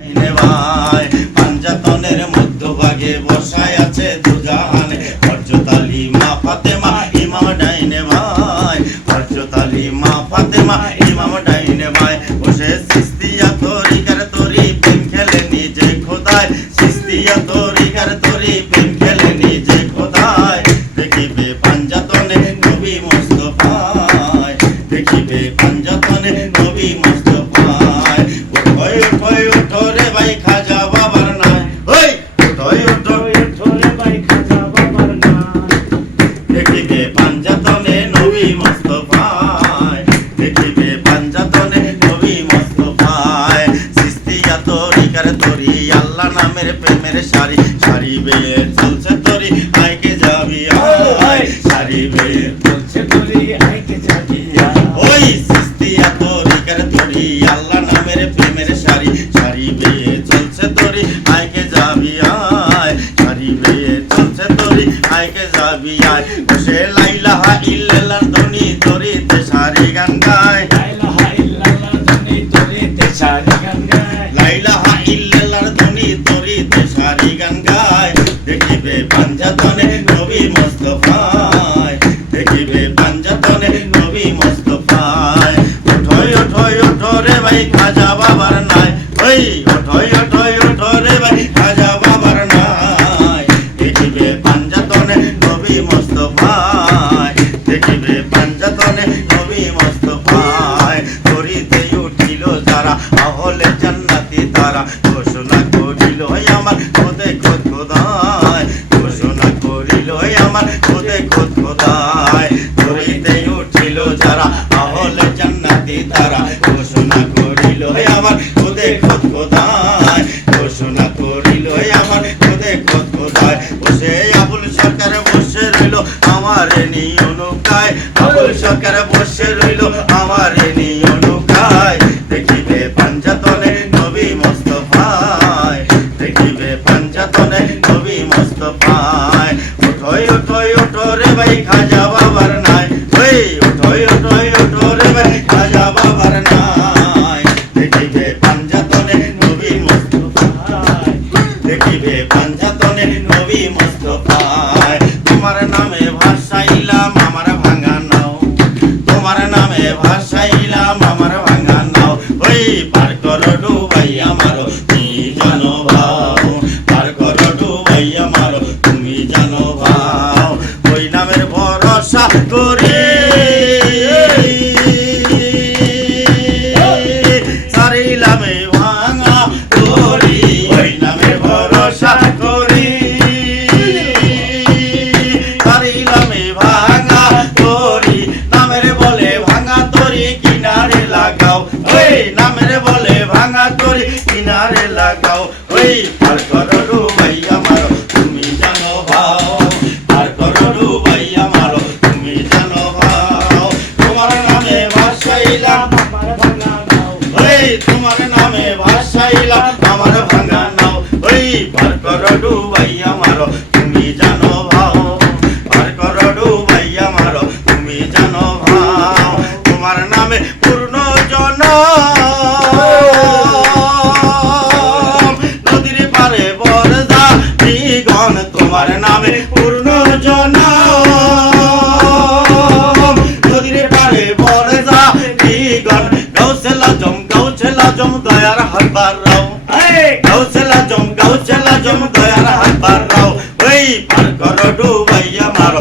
ভাই পাঞ্জাতনের মধ্যভাগে বসায় আছে দুজাহানে হযরত আলী মা ফাতেমা ইমাম ডাইনে ভাই হযরত আলী মা ফাতেমা ইমাম ডাইনে ভাই বসে সিস্তিয়া তরিকার তরি প্রেম খেলে নিজে খোদায় সিস্তিয়া তরিকার তরি প্রেম খেলে নিজে খোদায় দেখিবে পাঞ্জাতনে নবী মুস্তাফায় দেখিবে পাঞ্জাতনে নবী মুস্তাফায় ওই ওই ওঠরে ভাই খাজা বাবার নাই ওই ওই ওঠরে ভাই খাজা বাবার নাই দেখিবে পাঞ্জাতনে নবী মুস্তাফায় দেখিবে পাঞ্জাতনে নবী মুস্তাফায় সিস্তিয়া তরিকার তরি আল্লাহ নামের প্রেমের সারি সারিবে চলছে তরি আইকে যাবি আয় সারিবে চলছে তরি আইকে যাবি ওই সিস্তিয়া তরিকার তরি আল্লাহ নামের প্রেমের সারি সারিবে চলছে তরি আইকে যাবি আয় সারিবে চলছে তরি আইকে যাবি আয় বসে লা ইলাহা ইল্লাল্লাহর ধ্বনি তরিতে সারি গান গায় লা ইলাহা ইল্লাল্লাহর ধ্বনি তরিতে সারি গান গায় লা ইলাহা ইল্লাল্লাহর ধ্বনি তরিতে সারি গান গায় দেখিবে পাঞ্জাতনে নবী মুস্তাফায় দেখিবে পাঞ্জাতনে নবী মুস্তাফায় ওঠোই ওঠোই ওঠরে ভাই খাজা বাবার নাই ওই ওঠোই ওঠোই ওঠরে ভাই খাজা বাবার নাই দেখিবে পাঞ্জাতনে নবী মুস্তাফায় দেখিবে পাঞ্জাতনে নবী মুস্তাফায় তরিতে উঠিল যারা আহলে জান্নাতি তারা ঘোষণা করিল আমার খোদে খোদ খোদায় ঘোষণা করিল আমার খোদে খোদ খোদায় তরিতে উঠিল যারা আহলে জান্নাতি তারা ঘোষণা করিল আমার খোদে খোদ খোদায় ঘোষণা করিল আমার খোদে খোদ খোদায় বসে আবুল সরকার বসে রইল আমার নিয় নৌকায় আবুল সরকার বসে রইল আমার নিয় নৌকায় দেখিবে পাঞ্জাতনে নবী মুস্তাফায় দেখিবে পাঞ্জাতনে নবী মুস্তাফায় ওঠোই ওঠোই ওঠরে ভাই খাজা বাবার নাই ওই ওঠোই ওঠোই ওঠরে ভাই খাজা বাবার নাই দেখিবে পাঞ্জাতনে নবী মুস্তাফায় দেখিবে পাঞ্জাতনে নবী মুস্তাফায় তোমার নামে ভাসাইলাম আমার ভাঙা নাও তোমার নামে ভাসাইলাম আমার ভাঙা নাও ওই পার করো ডুবাই আমার তুমি জানো ভাও পার করো ডুবাই আমার তুমি জানো ভাও ওই নামের ভরসা করে সারিলামে ভাঙা তোরি ওই নামের ভরসা করি সারিলামে ভাঙা তোরি নামের বলে ভাঙা তোরি কিনারে লাগাও ওই নামের বলে ভাঙা তোরি কিনারে লাগাও ওই পার করো ডুবাই আমার তুমি জানো ভাও পার করো ডুবাই আমার তুমি জানো ভাও তোমার নামে ভাসাইলাম আমার ভাঙা নাও ওই তোমার নামে ভাসাইলাম আমার ভাঙা নাও ওই পার করো ডুবাই আমার তুমি জানো ভাও পার করো ডুবাই আমার তুমি জানো ভাও তোমার নামে পূর্ণ জন নদীর পারে বরদা বিগণ তোমার নামে পূর্ণ জন নদীর পারে বরদা বিগণ গাউসে লাজম দয়ার হাতবার রাও গাউসে লাজম দয়ার হাতবার রাও ওই পার করো ডুবাই আমার